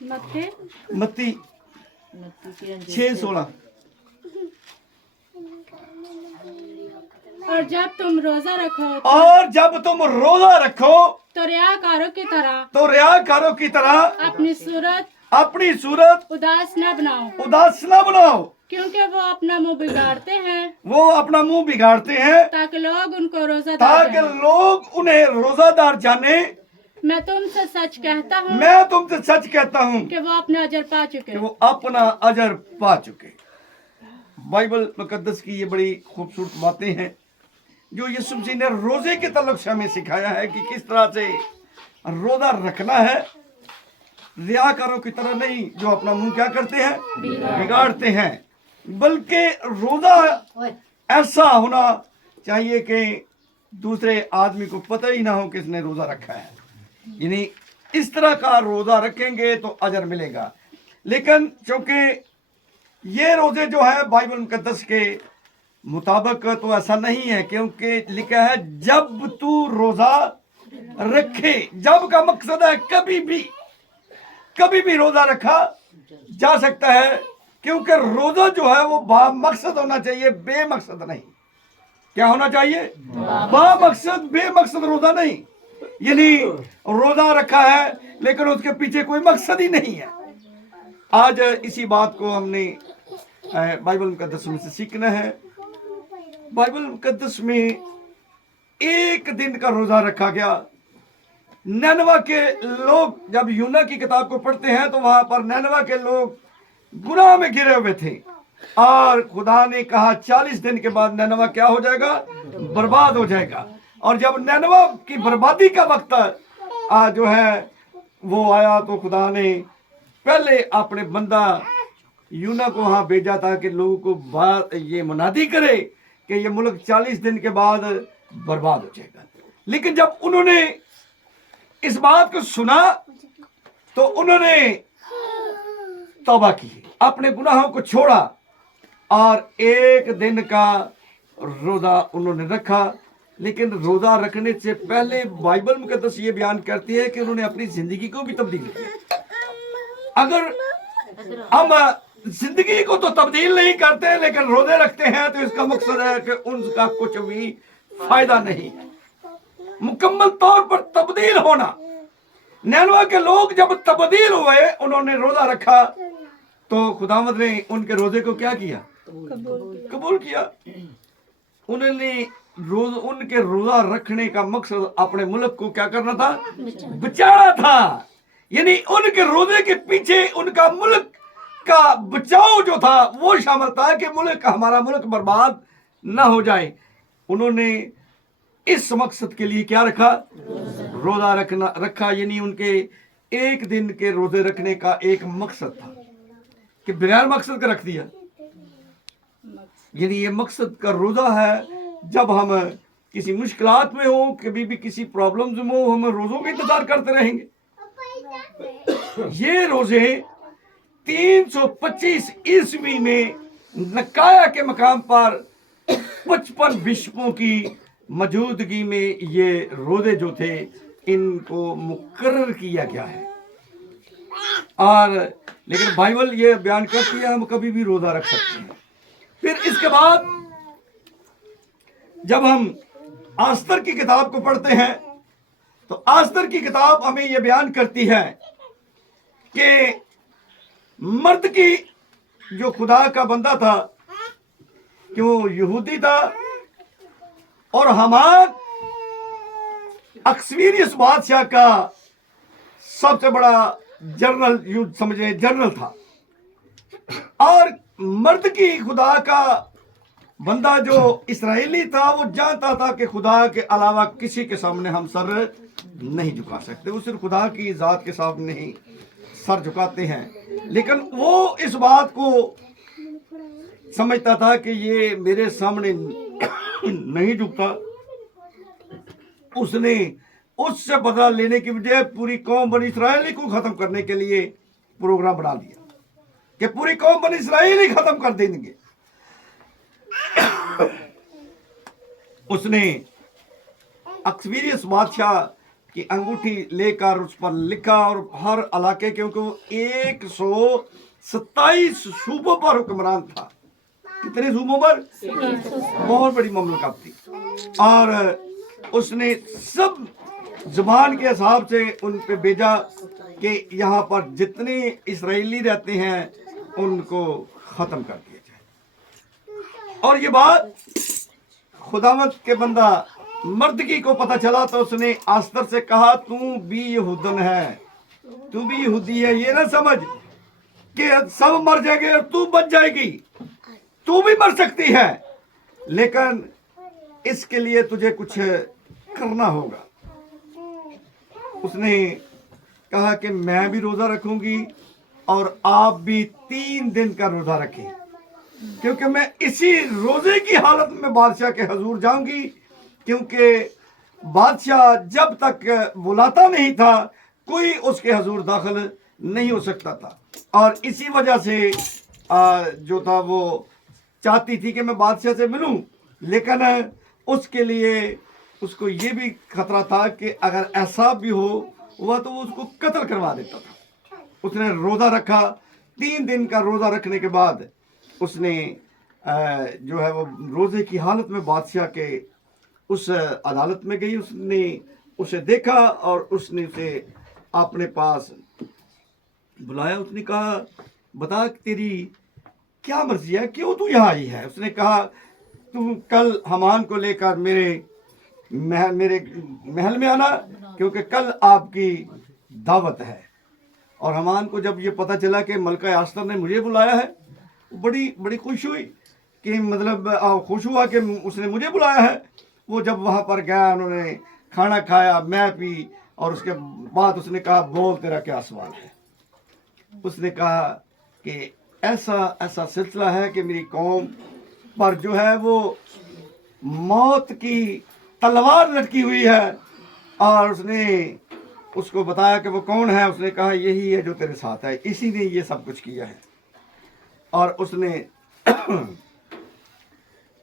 मत्ती 6:16। और जब तुम रोजा रखो और जब तुम रोजा रखो तो रियाकारों की तरह तो रियाकारों की तरह अपनी सूरत उदास न बनाओ, बनाओ, क्योंकि वो अपना मुंह बिगाड़ते हैं वो अपना मुंह बिगाड़ते हैं ताकि लोग उनको रोजादार ताकि जाने। लोग उन्हें रोजादार जाने। मैं तुमसे सच कहता हूँ मैं तुमसे सच कहता हूँ कि वो अपना अजर पा चुके कि वो अपना अजर पा चुके। बाइबल मुकद्दस की ये बड़ी खूबसूरत बातें हैं जो यीशु मसीह ने रोजे के तल्लुक से हमें सिखाया है कि किस तरह से रोजा रखना है, रियाकारों की तरह नहीं जो अपना मुंह क्या करते हैं, बिगाड़ते हैं, बल्कि रोजा ऐसा होना चाहिए कि दूसरे आदमी को पता ही ना हो किसने रोजा रखा है। यानी इस तरह का रोजा रखेंगे तो अजर मिलेगा। लेकिन चूंकि ये रोजे जो है बाइबल मुकद्दस के मुताबिक तो ऐसा नहीं है, क्योंकि लिखा है जब तू रोजा रखे। जब का मकसद है कभी भी रोजा रखा जा सकता है, क्योंकि रोजा जो है वो मकसद होना चाहिए, बेमकसद नहीं। क्या होना चाहिए? मकसद, बेमकसद रोजा नहीं। यानी रोजा रखा है लेकिन उसके पीछे कोई मकसद ही नहीं है। आज इसी बात को हमने बाइबल मुकद्दस में से सीखना है। बाइबल मुकद्दस में एक दिन का रोजा रखा गया। नैनवा के लोग जब यूना की किताब को पढ़ते हैं तो वहां पर नैनवा के लोग गुनाह में गिरे हुए थे और खुदा ने कहा 40 दिन के बाद नैनवा क्या हो जाएगा? बर्बाद हो जाएगा। और जब नैनवा की बर्बादी का वक्त जो है वो आया तो खुदा ने पहले अपने बंदा यूना को वहां भेजा था कि लोगों को ये मुनादी करे कि ये मुल्क 40 दिन के बाद बर्बाद हो जाएगा। लेकिन जब उन्होंने इस बात को सुना तो उन्होंने तौबा की, अपने गुनाहों को छोड़ा और एक दिन का रोजा उन्होंने रखा। लेकिन रोजा रखने से पहले बाइबल मुकद्दस ये बयान करती है कि उन्होंने अपनी जिंदगी को भी तब्दील किया। अगर हम जिंदगी को तो तब्दील नहीं करते लेकिन रोजे रखते हैं तो इसका मकसद है कि उनका कुछ भी फायदा नहीं है। मुकम्मल तौर पर तब्दील होना। नैनवा के लोग जब तब्दील हुए, उन्होंने रोजा रखा तो खुदावंद ने उनके रोजे को क्या किया? कबूल किया। उन्होंने उनके रोजा रखने का मकसद अपने मुल्क को क्या करना था? बचाना था। यानी उनके रोजे के पीछे उनका मुल्क का बचाव जो था वो शामिल था कि हमारा मुल्क बर्बाद ना हो जाए। उन्होंने इस मकसद के लिए क्या रखा? रोजा रखा। यानी उनके एक दिन के रोजे रखने का एक मकसद था कि बगैर मकसद का रख दिया। यानी ये मकसद का रोजा है। जब हम किसी मुश्किलात में हो, कभी भी किसी प्रॉब्लम्स में हो, हम रोजों का इंतजार करते रहेंगे। ये रोजे 325 ईस्वी में नकाया के मकाम पर 55 बिशपों की मौजूदगी में ये रोजे जो थे इनको मुकर्रर किया गया है। और लेकिन बाइबल ये बयान करती है हम कभी भी रोजा रख सकते हैं। फिर इसके बाद जब हम आस्तर की किताब को पढ़ते हैं तो आस्तर की किताब हमें यह बयान करती है कि मर्द की जो खुदा का बंदा था कि वो यहूदी था और हमार अक्सवीरियस बादशाह का सबसे बड़ा जनरल, युद्ध समझे जनरल था। और मर्द की खुदा का बंदा जो इस्राएली था वो जानता था कि खुदा के अलावा किसी के सामने हम सर नहीं झुका सकते। वो सिर्फ खुदा की जात के सामने ही सर झुकाते हैं। लेकिन वो इस बात को समझता था कि ये मेरे सामने नहीं झुकता। उसने उससे बदला लेने की बजाय पूरी कौम बनी इस्राएली को खत्म करने के लिए प्रोग्राम बना दिया कि पूरी कौम बनी इस्राएली खत्म कर देंगे। उसने अक्सवीरियस बादशाह की अंगूठी लेकर उस पर लिखा और हर इलाके, क्योंकि वो 127 सूबों पर हुक्मरान था। कितने सूबों पर? बहुत बड़ी ममलकत थी। और उसने सब जुबान के हिसाब से उन पे भेजा कि यहाँ पर जितने इसराइली रहते हैं उनको ख़त्म कर दिया जाए। और ये बात खुदावंद के बंदा मर्दकी को पता चला तो उसने आस्तर से कहा, तू भी यहूदन है, तू भी यहूदी है। ये ना समझ कि सब मर जाएंगे और तू बच जाएगी, तू भी मर सकती है, लेकिन इसके लिए तुझे कुछ करना होगा। उसने कहा कि मैं भी रोज़ा रखूंगी और आप भी 3 दिन का रोज़ा रखें, क्योंकि मैं इसी रोज़े की हालत में बादशाह के हजूर जाऊंगी, क्योंकि बादशाह जब तक बुलाता नहीं था कोई उसके हजूर दाखिल नहीं हो सकता था। और इसी वजह से जो था वो चाहती थी कि मैं बादशाह से मिलूं, लेकिन उसके लिए उसको ये भी खतरा था कि अगर ऐसा भी हुआ तो वो उसको कत्ल करवा देता था। उसने रोज़ा रखा। 3 दिन का रोज़ा रखने के बाद उसने जो है वो रोज़े की हालत में बादशाह के उस अदालत में गई। उसने उसे देखा और उसने उसे अपने पास बुलाया। उसने कहा, बता तेरी क्या मर्जी है, क्यों तू यहाँ आई है? उसने कहा, तू कल हमान को लेकर मेरे महल में आना, क्योंकि कल आपकी दावत है। और हमान को जब ये पता चला कि मलका आस्तर ने मुझे बुलाया है, बड़ी बड़ी खुश हुई कि मतलब खुश हुआ कि उसने मुझे बुलाया है। वो जब वहाँ पर गया, उन्होंने खाना खाया, मैं पी, और उसके बाद उसने कहा, बोल तेरा क्या सवाल है? उसने कहा कि ऐसा सिलसिला है कि मेरी कौम पर जो है वो मौत की तलवार लटकी हुई है। और उसने उसको बताया कि वो कौन है। उसने कहा, यही है जो तेरे साथ है, इसी ने ये सब कुछ किया है। और उसने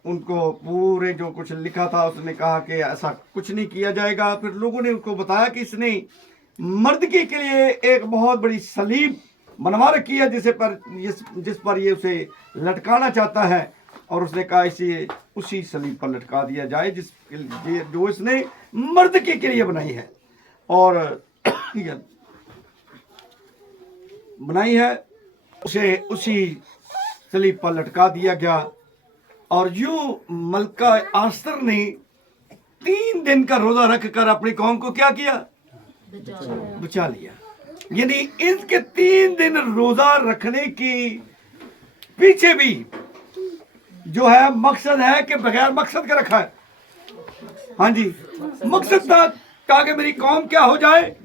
उनको पूरे जो कुछ लिखा था उसने कहा कि ऐसा कुछ नहीं किया जाएगा। फिर लोगों ने उनको बताया कि इसने मर्दगी के लिए एक बहुत बड़ी सलीब बनवा रखी है जिस पर ये उसे लटकाना चाहता है। और उसने कहा, इसे उसी सलीब पर लटका दिया जाए जो इसने मर्दगी के लिए बनाई है। और बनाई है उसे उसी सलीब पर लटका दिया गया। और यूं मलका आस्तर ने 3 दिन का रोजा रखकर अपनी कौम को क्या किया? बचा लिया। यानी इसके 3 दिन रोजा रखने की पीछे भी जो है मकसद है कि बगैर मकसद के रखा है। हाँ जी, मकसद था कि मेरी कौम क्या हो जाए?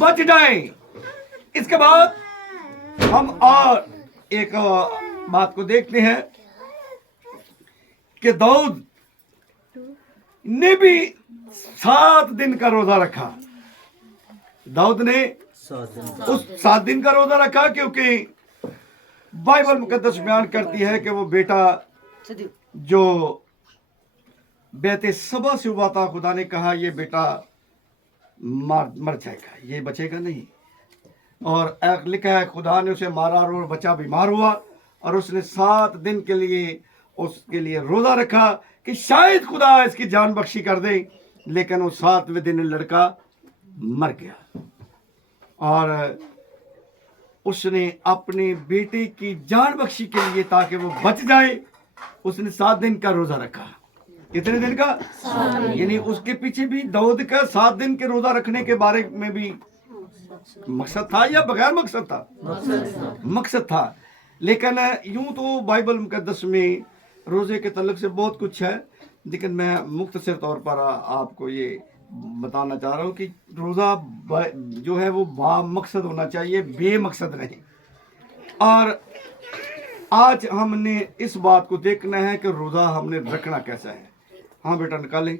बच जाए। इसके बाद हम और एक बात को देखते हैं कि दाऊद ने भी 7 दिन का रोजा रखा। दाऊद ने उस 7 दिन का रोजा रखा, क्योंकि बाइबल मुकद्दस बयान करती है कि वो बेटा जो बेते सबा से हुआ था, खुदा ने कहा ये बेटा मर जाएगा, ये बचेगा नहीं। और लिखा है खुदा ने उसे मारा और बच्चा बीमार हुआ। और उसने 7 दिन के लिए उसके लिए रोजा रखा कि शायद खुदा इसकी जान बख्शी कर दे। लेकिन वो 7वें दिन लड़का मर गया। और उसने अपने बेटे की जान बख्शी के लिए, ताकि वो बच जाए, उसने 7 दिन का रोजा रखा। कितने दिन का? यानी उसके पीछे भी दाऊद का 7 दिन के रोजा रखने के बारे में भी मकसद था या बगैर मकसद था? मकसद था। लेकिन यूं तो बाइबल मुकद्दस में रोजे के तल्लुक से बहुत कुछ है, लेकिन मैं मुख्तसर तौर पर आपको ये बताना चाह रहा हूँ कि रोज़ा जो है वो बामकसद होना चाहिए, बेमकसद नहीं। और आज हमने इस बात को देखना है कि रोज़ा हमने रखना कैसा है। हाँ बेटा निकालें।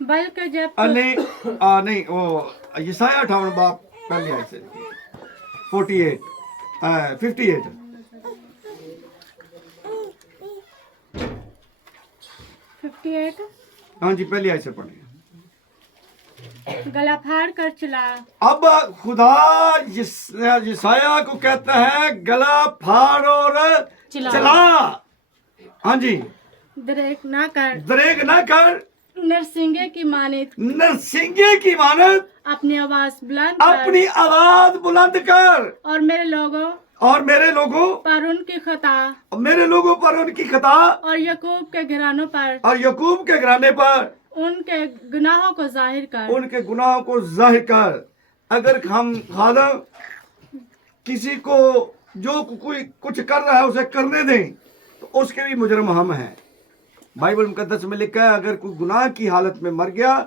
बल्कि जब नहीं, वो यशायाह 58 बाब पहले आयत से 58 58 हाँ जी, पहली आयत से पढ़िए। गला फाड़ कर चला। अब खुदा यसाया को कहता है गला फाड़ और चला। हाँ जी, दरेक ना कर, दरेग ना कर, नरसिंगे की मानित नरसिंगे की मानत अपनी आवाज बुलंद कर, अपनी आवाज बुलंद कर, और मेरे लोगों और मेरे लोगों पर उनकी खता मेरे लोगों पर उनकी खता और यकूब के घरानों पर और यकूब के घराने पर उनके गुनाहों को जाहिर कर। उनके गुनाहों को जाहिर कर। अगर हम खादम किसी को जो कोई कुछ कर रहा है उसे करने दें तो उसके भी मुजरम हम हैं। बाइबल मुकद्दस में लिखा है अगर कोई गुनाह की हालत में मर गया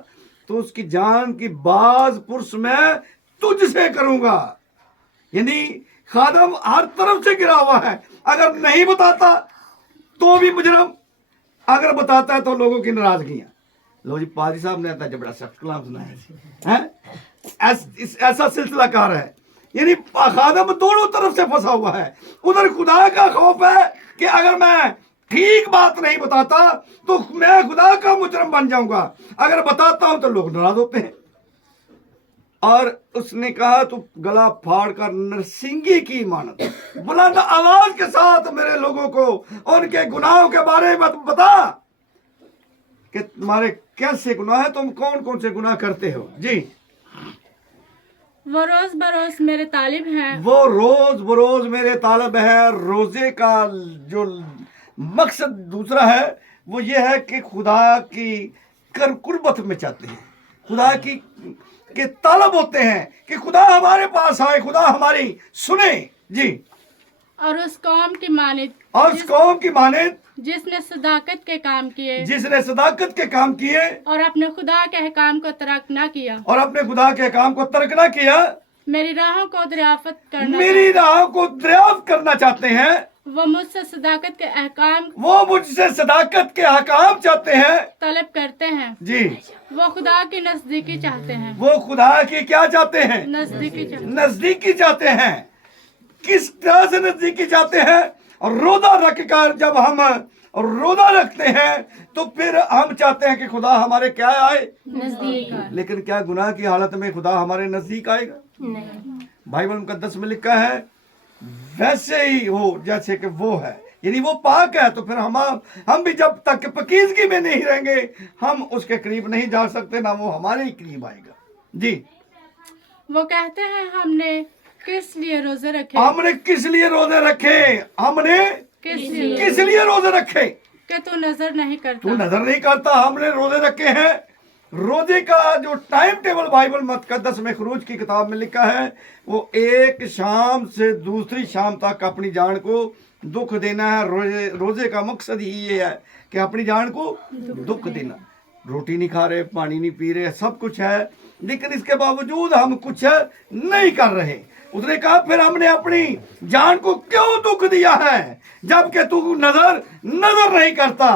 तो उसकी जान की बाज पुरस मैं तुझसे करूंगा। यानी खादम हर तरफ से गिरा हुआ है, अगर नहीं बताता तो भी मुजरम, अगर बताता है तो लोगों की नाराजगियां। लो जी, पादरी साहब ने आता बड़ा सख्त कलाम सुनाया है, ऐसा सिलसिला कार है। यानी खादम दोनों तरफ से फंसा हुआ है। उधर खुदा का खौफ है कि अगर मैं ठीक बात नहीं बताता तो मैं खुदा का मुजरम बन जाऊंगा, अगर बताता हूं तो लोग नाराज होते हैं। और उसने कहा तू गला फाड़ कर नरसिंगी की मानत बुलंद आवाज के साथ मेरे लोगों को उनके गुनाहों के बारे में बता कि तुम्हारे कैसे गुनाह है, तुम कौन कौन से गुनाह करते हो। जी, वो रोज बरोज मेरे तालिब हैं, वो रोज बरोज मेरे तालब है। रोजे का जो मकसद दूसरा है वो ये है कि खुदा की कुर्बत में चाहते हैं, खुदा की के तालब होते हैं कि खुदा हमारे पास आए, खुदा हमारी सुने। जी, और उस कौम की मानित और उस कौम की मानित जिसने सदाकत के काम किए जिसने सदाकत के काम किए और अपने खुदा के अहकाम को तर्क न किया, और अपने खुदा के काम को तर्क ना किया, मेरी राहों को दरियाफत करना मेरी राह को दरियाफ्त करना चाहते हैं, वो मुझसे सदाकत के अहकाम वो मुझसे सदाकत के हकाम चाहते हैं। तलब करते हैं, जी, वो खुदा की नजदीकी चाहते हैं, वो खुदा की क्या चाहते हैं, नजदीकी चाहते हैं। नजदीकी चाहते हैं। किस तरह से नजदीकी चाहते हैं? और रोजा रख कर जब हम रोजा रखते हैं तो फिर हम चाहते हैं कि खुदा हमारे क्या आए, नजदीक आए। लेकिन क्या गुनाह की हालत में खुदा हमारे नजदीक आएगा? नहीं। बाइबल मुकद्दस में लिखा है वैसे ही हो जैसे कि वो है, यानी वो पाक है, तो फिर हम भी जब तक पकीजगी में नहीं रहेंगे हम उसके करीब नहीं जा सकते, ना वो हमारे ही करीब आएगा। जी, वो कहते हैं हमने किस लिए रोजे रखे, हमने किस लिए रोजे रखे, हमने किस लिए रोजे रखे कि तू नजर नहीं तू करता। नजर नहीं करता, हमने रोजे रखे हैं। रोजे का जो टाइम टेबल बाइबल मुकद्दस में खरूज की किताब में लिखा है वो एक शाम से दूसरी शाम तक अपनी जान को दुख देना है। रोजे का मकसद ही ये है कि अपनी जान को दुख देना। रोटी नहीं खा रहे, पानी नहीं पी रहे, सब कुछ है, लेकिन इसके बावजूद हम कुछ नहीं कर रहे। उसने कहा फिर हमने अपनी जान को क्यों दुख दिया है जबकि तू नजर नहीं करता।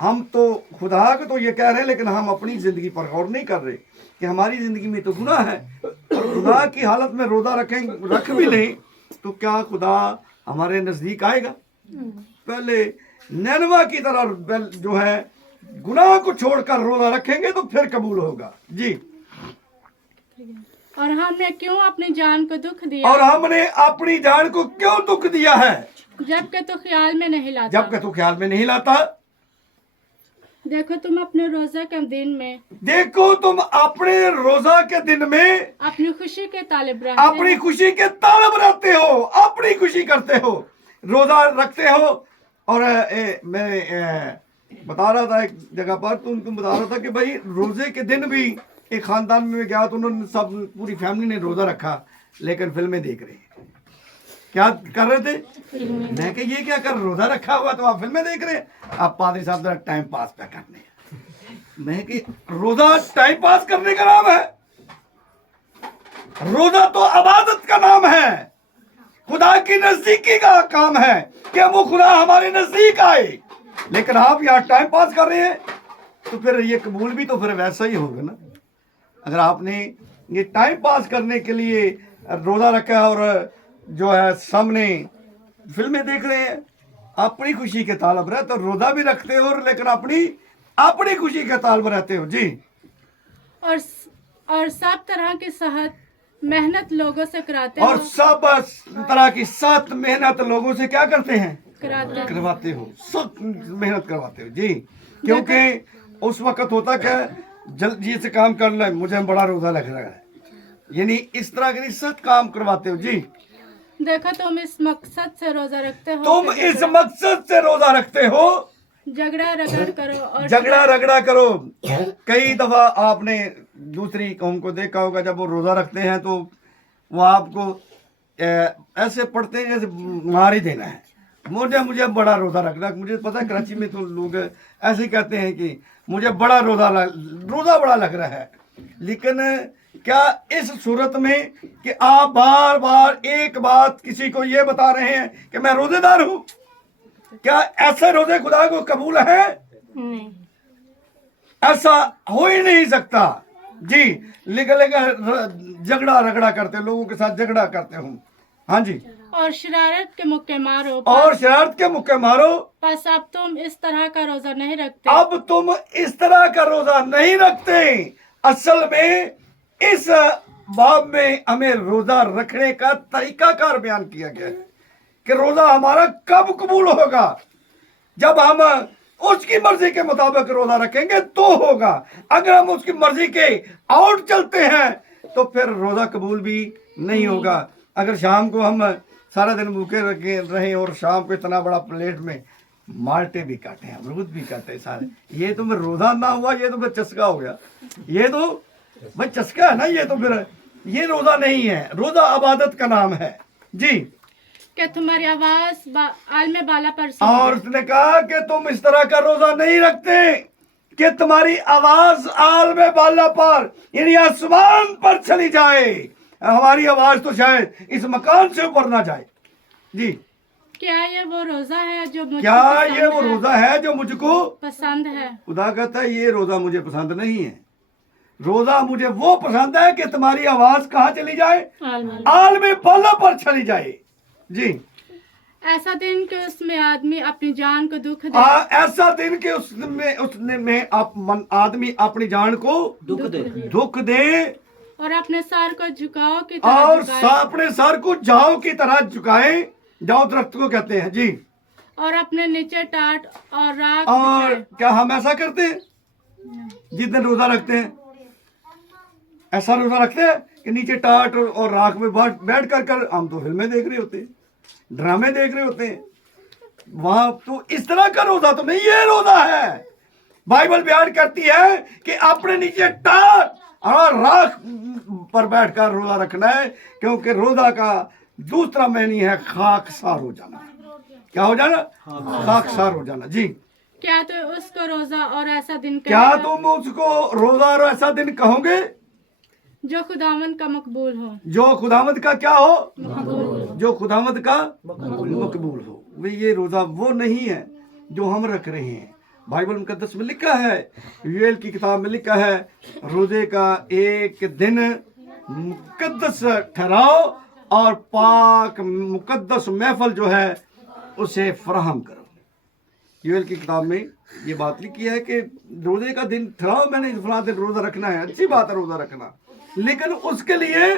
हम तो खुदा को तो ये कह रहे हैं, लेकिन हम अपनी जिंदगी पर गौर नहीं कर रहे कि हमारी जिंदगी में तो गुनाह है। और खुदा की हालत में रोजा रख भी लें तो क्या खुदा हमारे नजदीक आएगा? पहले नैनवा की तरह जो है गुनाह को छोड़कर रोजा रखेंगे तो फिर कबूल होगा। जी, और हमने क्यों अपनी जान को दुख दिया, और हमने अपनी जान को क्यों दुख दिया है जबकि तू ख्याल में नहीं लाता। जबकि तू ख्याल में नहीं लाता। देखो तुम अपने रोजा के दिन में, देखो तुम अपने रोजा के दिन में अपनी खुशी के तालिब रहते अपनी खुशी के तालब रहते हो, अपनी खुशी करते हो, रोजा रखते हो। और मैं बता रहा था एक जगह पर, तुम बता रहा था कि भाई रोजे के दिन भी एक खानदान में गया तो उन्होंने सब पूरी फैमिली ने रोजा रखा, लेकिन फिल्में देख रहे हैं। क्या कर रहे थे? मैं कि ये क्या कर, रोजा रखा हुआ तो आप फिल्में देख रहे हैं। आप पादरी साहब जरा टाइम पास पे करने हैं। मैं कि रोजा टाइम पास करने का नाम है? रोजा तो इबादत का नाम है, खुदा की नजदीकी का काम है कि वो खुदा हमारे नजदीक आए। लेकिन आप यहाँ टाइम पास कर रहे हैं तो फिर ये कबूल भी तो फिर वैसा ही होगा ना। अगर आपने ये टाइम पास करने के लिए रोजा रखा है और जो है सामने फिल्में देख रहे हैं, अपनी खुशी के तालब रहते हो, रोजा भी रखते हो लेकिन अपनी खुशी के तालब रहते हो। जी, और सब तरह की सेहत मेहनत लोगों से कराते और हो सब तरह की सख्त मेहनत लोगों से क्या करते हैं, करवाते हो। सख्त मेहनत करवाते हो जी। क्योंकि उस वक्त होता क्या, जल्दी से काम करना है, मुझे बड़ा रोजा लग रहा है, यानी इस तरह के सख्त काम करवाते हो जी। देखो तुम इस मकसद से रोजा रखते हो तुम कि इस मकसद से रोजा रखते हो, झगड़ा रगड़ करो और झगड़ा रगड़ा करो। कई दफा आपने दूसरी कौम को देखा होगा, जब वो रोजा रखते हैं तो वो आपको ऐसे पढ़ते हैं जैसे मार ही देना है। मुझे बड़ा रोजा रखना, मुझे पता है कराची में तो लोग ऐसे ही कहते हैं कि मुझे बड़ा रोजा बड़ा लग रहा है। लेकिन क्या इस सूरत में कि आप बार बार एक बात किसी को ये बता रहे हैं कि मैं रोजेदार हूं, क्या ऐसे रोजे खुदा को कबूल है? नहीं। ऐसा हो ही नहीं सकता जी। लेकिन झगड़ा रगड़ा करते, लोगों के साथ झगड़ा करते हो। हाँ जी। और शरारत के मुक्के मारो और शरारत के मुक्के मारो। बस अब तुम इस तरह का रोजा नहीं रखते। अब तुम इस तरह का रोजा नहीं रखते। असल में इस बाब में हमें रोजा रखने का तरीकाकार बयान किया गया है कि रोजा हमारा कब कबूल होगा, जब हम उसकी मर्जी के मुताबिक रोजा रखेंगे तो होगा। अगर हम उसकी मर्जी के आउट चलते हैं तो फिर रोजा कबूल भी नहीं होगा। अगर शाम को हम सारा दिन भूखे रहे और शाम को इतना बड़ा प्लेट में माल्टे भी काटे, अमरूद भी काटे सारे, ये तो फिर रोजा ना हुआ, ये तो फिर चस्का हो गया। ये तो भाई चस्का है ना, ये तो फिर ये रोजा नहीं है। रोजा इबादत का नाम है जी। कि तुम्हारी आवाज आलमे बाला पर और उसने कहा कि तुम इस तरह का रोजा नहीं रखते कि तुम्हारी आवाज आलमे बाला पर यानी आसमान पर चली जाए। हमारी आवाज तो शायद इस मकान से ऊपर ना जाए जी। क्या ये वो रोजा है जो मुझको क्या ये वो रोजा है जो मुझको पसंद है? खुदा कहता है ये रोजा मुझे पसंद नहीं है। रोजा मुझे वो पसंद है कि तुम्हारी आवाज कहाँ चली जाए, आलमे बाला पर चली जाए जी। ऐसा दिन कि उसमें आदमी अपनी जान को दुख दे। ऐसा दिन कि उसमें आदमी अपनी जान को दुख दे और अपने सर को झुकाओ की और तरह अपने सर को जाओ की तरह झुकाए। जाओ दरख्त को कहते हैं जी। और अपने नीचे टाट और राख और बिछाए। क्या हम ऐसा करते हैं जिस दिन रोजा रखते हैं? ऐसा रोजा रखते हैं कि नीचे टाट और राख में बैठ कर हम तो फिल्में देख रहे होते हैं, ड्रामे देख रहे होते हैं। वहां तो इस तरह का रोजा तो नहीं, ये रोजा है। बाइबल बयान करती है कि अपने नीचे टाट और राख पर बैठकर रोजा रखना है, क्योंकि रोजा का दूसरा मैनी है खाकसार हो जाना। क्या हो जाना? खाकसार हो जाना जी। क्या तो उसको रोजा और ऐसा दिन क्या कहेगा तुम उसको रोजा और ऐसा दिन कहोगे जो खुदावंद का मकबूल हो? जो खुदावंद का क्या हो? मकबूल। जो खुदावंद का मकबूल हो। वे ये रोजा वो नहीं है जो हम रख रहे हैं। बाइबल मुकद्दस में लिखा है, यूएल की किताब में लिखा है, रोजे का एक दिन मुकद्दस ठहराओ और पाक मुकद्दस महफल जो है उसे फराहम करो। यूएल की किताब में ये बात लिखी है कि रोजे का दिन ठहराओ, मैंने फलां दिन रोजा रखना है, अच्छी बात है रोजा रखना, लेकिन उसके लिए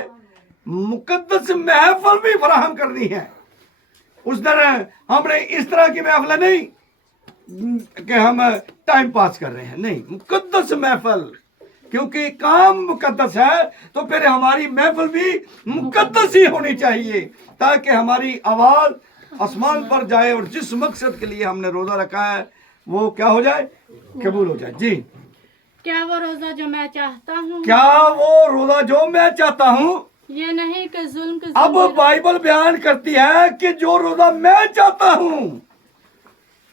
मुकद्दस महफल भी फराहम करनी है। उस दिन हमने इस तरह की महफल नहीं कि हम टाइम पास कर रहे हैं, नहीं, मुकद्दस महफल। क्योंकि काम मुकद्दस है तो फिर हमारी महफल भी मुकद्दस ही होनी चाहिए, ताकि हमारी आवाज आसमान पर जाए और जिस मकसद के लिए हमने रोजा रखा है वो क्या हो जाए, कबूल हो जाए जी। क्या वो रोजा जो मैं चाहता हूँ? क्या वो रोजा जो मैं चाहता हूँ? ये नहीं कि जुल्म के अब बाइबल बयान करती है कि जो रोजा मैं चाहता हूँ,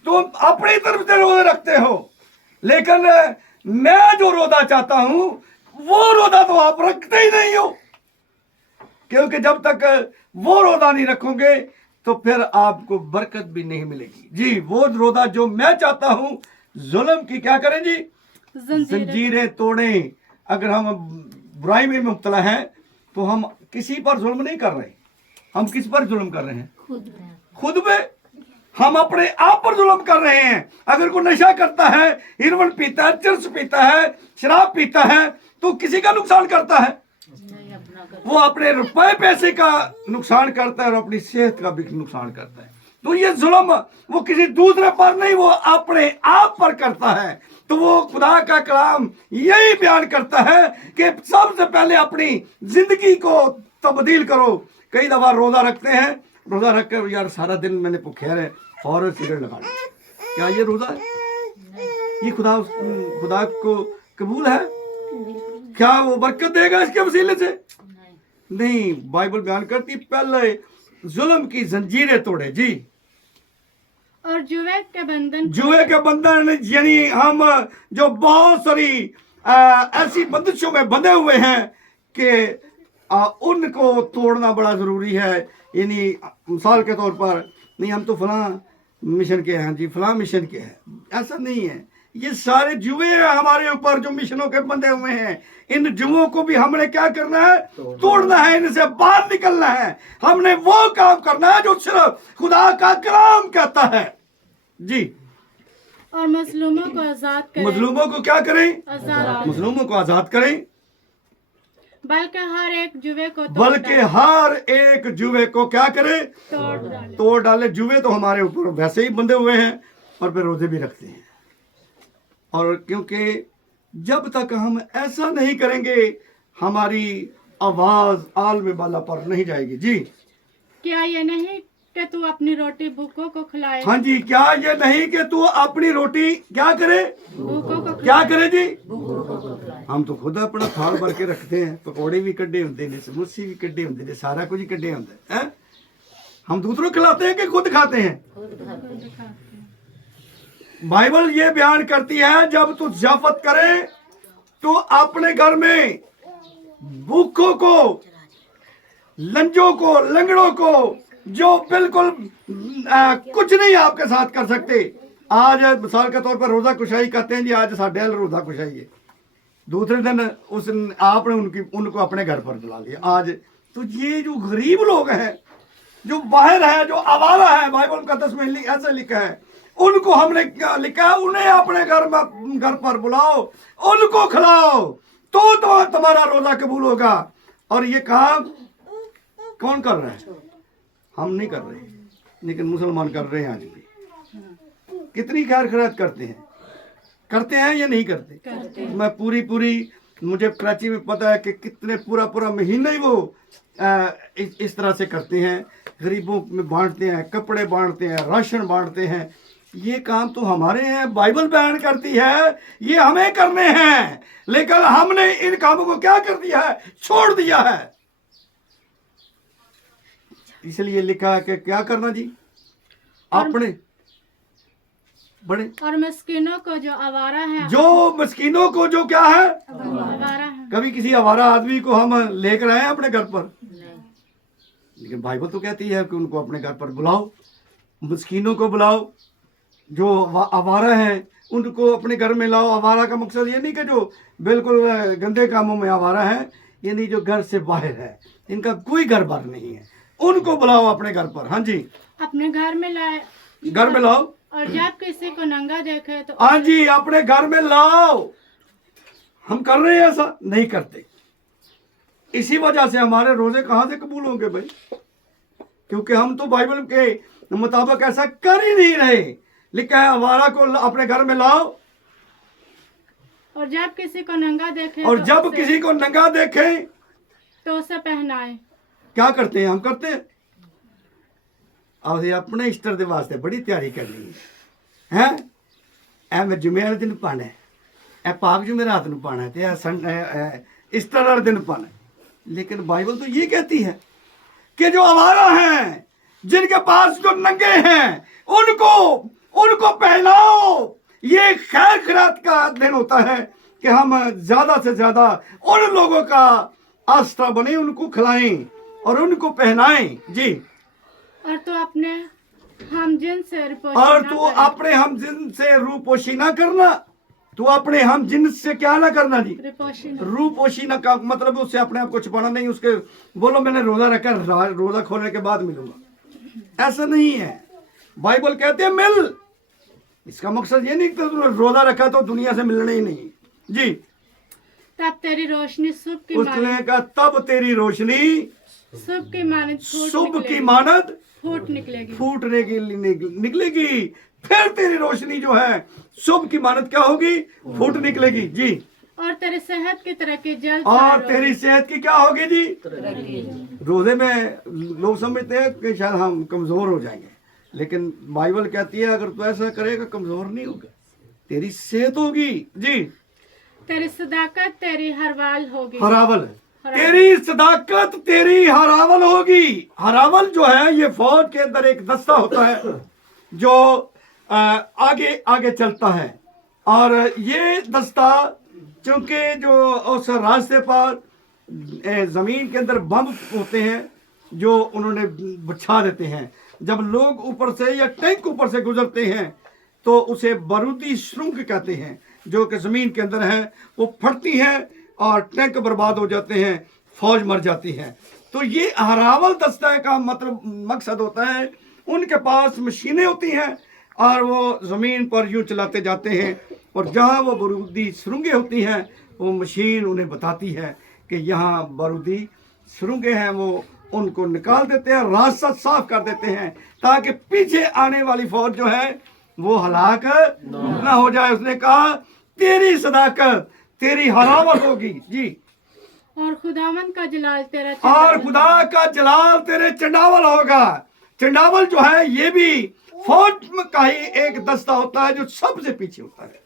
तुम अपनी तरफ से रोजा रखते हो, लेकिन मैं जो रोजा चाहता हूँ वो रोजा तो आप रखते ही नहीं हो। क्योंकि जब तक वो रोजा नहीं रखोगे तो फिर आपको बरकत भी नहीं मिलेगी जी। वो रोजा जो मैं चाहता हूँ, जुल्म की क्या करें जी, जंजीरें तोड़ें। अगर हम बुराई में मुब्तला हैं तो हम किसी पर जुल्म नहीं कर रहे, हम किस पर जुल्म कर रहे हैं? खुद पे। हम अपने आप पर जुल्म कर रहे हैं। अगर कोई नशा करता है, हेरोइन पीता है, चरस पीता है, शराब पीता है, तो किसी का नुकसान करता है? वो अपने रुपए पैसे का नुकसान करता है और अपनी सेहत का भी नुकसान करता है। तो ये जुल्म वो किसी दूसरे पर नहीं, वो अपने आप पर करता है। तो वो खुदा का कलाम यही बयान करता है कि सबसे पहले अपनी जिंदगी को तब्दील करो। कई दफा रोजा रखते हैं, रोजा रख कर यार सारा दिन मैंने भूखे रहे और सिगरेट लगा ली, क्या ये रोजा है? ये खुदा को कबूल है? क्या वो बरकत देगा इसके वसीले से? नहीं। बाइबल बयान करती पहले जुल्म की जंजीरें तोड़े जी, और जुए के बंधन यानी हम जो बहुत सारी ऐसी बंदिशों में बंधे हुए हैं कि उनको तोड़ना बड़ा जरूरी है। यानी मिसाल के तौर पर, नहीं हम तो फलां मिशन के हैं जी, फलां मिशन के हैं, ऐसा नहीं है। ये सारे जुए हैं हमारे ऊपर जो मिशनों के बंधे हुए हैं। इन जुओं को भी हमने क्या करना है? तोड़ना है, इनसे बाहर निकलना है। हमने वो काम करना है जो सिर्फ खुदा का कलाम कहता है जी। और मजलूमों को आजाद करें। मजलूमों को क्या करें? आजाद। मजलूमों को आजाद करें, बल्कि हर एक जुए को क्या करे? तोड़ डाले। जुए तो हमारे ऊपर वैसे ही बंधे हुए हैं और फिर रोजे भी रखते हैं। और क्योंकि जब तक हम ऐसा नहीं करेंगे हमारी आवाज आलम बाला पर नहीं जाएगी जी। क्या ये नहीं कि तू अपनी रोटी भूखों को खिलाए? हाँ जी, क्या ये नहीं कि तू अपनी रोटी क्या करे? भूखों को क्या करे जी? हम तो खुद अपना थाल भर के रखते हैं, पकौड़े भी कड्डे होंगे ने, समोसे भी कड्डे होंगे ने, सारा कुछ ही कड्डे होंगे हैं। हम दूसरों खिलाते हैं कि खुद खाते हैं? बाइबल ये बयान करती है जब तू ज़ियाफत करे तो अपने घर में भूखों को, लंजों को, लंगड़ों को, जो बिल्कुल कुछ नहीं आपके साथ कर सकते। आज मिसाल के तौर पर रोजा कुशाई कहते हैं जी, आज साढ़े रोजा कुशाई है, दूसरे दिन आपने उनको अपने घर पर बुला लिया। आज तो ये जो गरीब लोग हैं, जो बाहर है, जो आवारा है, बाइबल मुकद्दस में ऐसे लिखा है, उनको हमने क्या लिखा है? उन्हें अपने घर पर बुलाओ, उनको खिलाओ, तो तुम्हारा रोजा कबूल होगा। और ये काम कौन कर रहा है? हम नहीं कर रहे, लेकिन मुसलमान कर रहे हैं आज भी। कितनी खैर खैरात करते हैं या नहीं करते? मैं पूरी मुझे कराची में पता है कि कितने पूरा महीना ही वो इस तरह से करते हैं, गरीबों में बांटते हैं, कपड़े बांटते हैं, राशन बांटते हैं। ये काम तो हमारे हैं, बाइबल बयान करती है ये हमें करने हैं, लेकिन हमने इन कामों को क्या कर दिया है? छोड़ दिया है। इसलिए लिखा है कि क्या करना जी? अपने बड़े और मिस्किनों को जो आवारा है, मिस्किनों को जो क्या है? आवारा है। कभी किसी आवारा आदमी को हम लेकर आए अपने घर पर? लेकिन बाइबल तो कहती है कि उनको अपने घर पर बुलाओ, मिस्किनों को बुलाओ, जो आवारा हैं उनको अपने घर में लाओ। आवारा का मकसद ये नहीं कि जो बिल्कुल गंदे कामों में आवारा है, ये नहीं जो घर से बाहर है, इनका कोई घर बार नहीं है, उनको बुलाओ अपने घर पर। हाँ जी, अपने घर में लाए, घर में लाओ। और जब किसी को नंगा देखे तो हाँ जी, अपने घर में लाओ। हम कर रहे हैं? ऐसा नहीं करते। इसी वजह से हमारे रोजे कहाँ से कबूल होंगे भाई? क्योंकि हम तो बाइबल के मुताबिक ऐसा कर ही नहीं रहे। लिखा है आवारा को अपने घर में लाओ, और जब किसी को नंगा देखे तो उसे पहनाए। क्या करते हैं? हम करते हैं अपने इस्टर दे वास्ते बड़ी तैयारी करनी है। मैं जुमे वाले दिन पाना है, पाक जुमेरात नूं पाना है, इस्टर वाले दिन पाना है। लेकिन बाइबल तो ये कहती है कि जो आवारा हैं, जिनके पास जो नंगे हैं, उनको पहनाओ। ये खैर खैरात का दिन होता है कि हम ज्यादा से ज्यादा उन लोगों का आस्था बने, उनको खिलाएं और उनको पहनाएं जी। और तो अपने हमजिन से रूपोशी ना करना। तो अपने हम जिन्स से क्या ना करना जी? रूपोशी ना का मतलब उससे अपने आप को छुपाना नहीं। उसके बोलो मैंने रोजा रखा, रोजा खोलने के बाद मिलूंगा, ऐसा नहीं है। बाइबल कहते हैं मिल। इसका मकसद ये नहीं कि तूने रोजा रखा तो दुनिया से मिलना ही नहीं। जी, तब तेरी रोशनी शुभ की उसने कहा तब तेरी रोशनी शुभ की मानद शुभ की मानद फूट निकलेगी। फूटने की निकलेगी। फिर तेरी रोशनी जो है शुभ की मानद क्या होगी? फूट निकलेगी। जी, और तेरी सेहत की तरह की जल्द और तेरी सेहत की क्या होगी? जी, रोजे में लोग समझते हैं कि शायद हम कमजोर हो जाएंगे, लेकिन बाइबल कहती है अगर तू ऐसा करेगा कमजोर नहीं होगा, तेरी सेहत होगी। जी, तेरी सदाकत तेरी हरवाल होगी। हरावल, तेरी सदाकत तेरी हरावल होगी। हरावल जो है ये फौज के अंदर एक दस्ता होता है जो आगे आगे चलता है, और ये दस्ता चूंकि जो उस रास्ते पर जमीन के अंदर बम होते हैं जो उन्होंने बिछा देते हैं, जब लोग ऊपर से या टैंक ऊपर से गुजरते हैं तो उसे बारूदी सुरंग कहते हैं, जो कि जमीन के अंदर है, वो फटती हैं और टैंक बर्बाद हो जाते हैं, फौज मर जाती है। तो ये हरावल दस्ता का मतलब मकसद होता है उनके पास मशीनें होती हैं और वो जमीन पर यूं चलाते जाते हैं, और जहां वो बारूदी सुरंगें होती हैं वो मशीन उन्हें बताती है कि यहाँ बारूदी सुरंगें हैं, वो उनको निकाल देते हैं, रास्ता साफ कर देते हैं ताकि पीछे आने वाली फौज जो है वो हलाक ना हो जाए। उसने कहा तेरी सदाकत तेरी हरावत होगी। जी, और खुदावन का जलाल तेरा और खुदा का जलाल तेरे चंडावल होगा। चंडावल जो है ये भी फौज का ही एक दस्ता होता है जो सबसे पीछे होता है।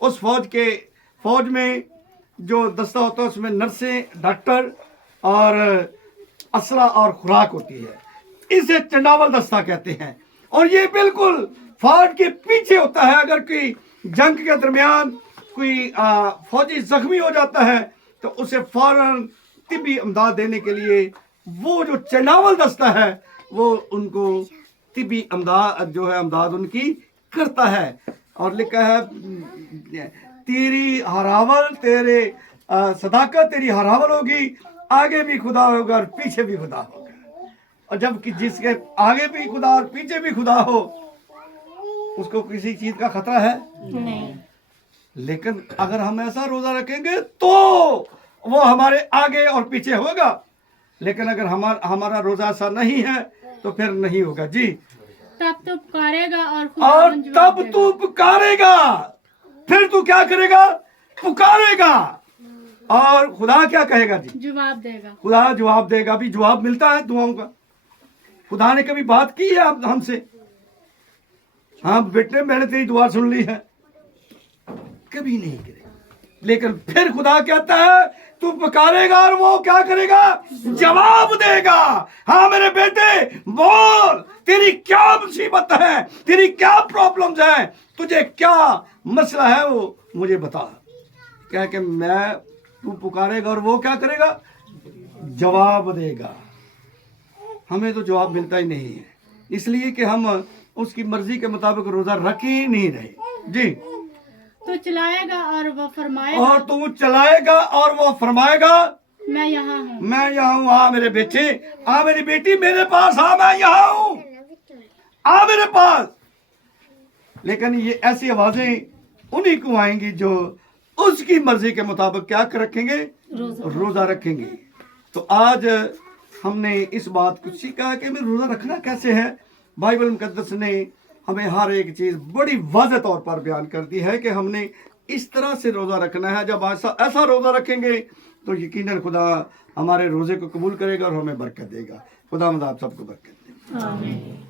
उस फौज में जो दस्ता होता है उसमें नर्सें, डॉक्टर और असला और खुराक होती है, इसे चंडावल दस्ता कहते हैं। और ये बिल्कुल फौज के पीछे होता है। अगर कोई जंग के दरमियान कोई फौजी जख्मी हो जाता है तो उसे फौरन तिब्बी इमदाद देने के लिए वो जो चंडावल दस्ता है वो उनको तिब्बी इमदाद जो है इमदाद उनकी करता है। और लिखा है तेरी हरावल तेरे सदाकत तेरी हरावल होगी, आगे भी खुदा होगा और पीछे भी खुदा होगा। और जबकि जिसके आगे भी खुदा और पीछे भी खुदा हो उसको किसी चीज का खतरा है नहीं। लेकिन अगर हम ऐसा रोजा रखेंगे तो वो हमारे आगे और पीछे होगा, लेकिन अगर हमारा रोजा ऐसा नहीं है तो फिर नहीं होगा। जी, तब तू पुकारेगा और तब तू पुकारेगा, फिर तू क्या करेगा? पुकारेगा और खुदा क्या कहेगा? जी, जवाब देगा। खुदा जवाब देगा। भी जवाब मिलता है दुआओं का। खुदा ने कभी बात की है हमसे? हाँ बेटे मैंने तेरी दुआ सुन ली है, कभी नहीं करेगा। लेकिन फिर खुदा कहता है तू पुकारेगा और वो क्या करेगा? जवाब देगा। हाँ मेरे बेटे बोल, तेरी क्या मुसीबत है, तेरी क्या प्रॉब्लम्स है, तुझे क्या मसला है वो मुझे बता। क्या कि मैं तू पुकारेगा और वो क्या करेगा? जवाब देगा। हमें तो जवाब मिलता ही नहीं है, इसलिए कि हम उसकी मर्जी के मुताबिक रोजा रख ही नहीं रहे। जी, तू चलाएगा और वो फरमाएगा, और तू चलाएगा और वो फरमाएगा मैं यहाँ हूँ। मैं यहाँ हूँ। आ मेरे बेटे, आ मेरी बेटी मेरे पास, आ मैं यहाँ हूँ, आ मेरे पास। लेकिन ये ऐसी आवाजें उन्हीं को आएंगी जो उसकी मर्जी के मुताबिक क्या रखेंगे? रोजा रखेंगे। तो आज हमने इस बात को सीखा कि हमें रोजा रखना कैसे है। बाइबल मुकद्दस ने हमें हर एक चीज बड़ी वाज़ेह तौर पर बयान कर दी है कि हमने इस तरह से रोजा रखना है। जब ऐसा रोजा रखेंगे तो यकीनन खुदा हमारे रोजे को कबूल करेगा और हमें बरकत देगा। खुदा आप सबको बरकत दे। आमीन।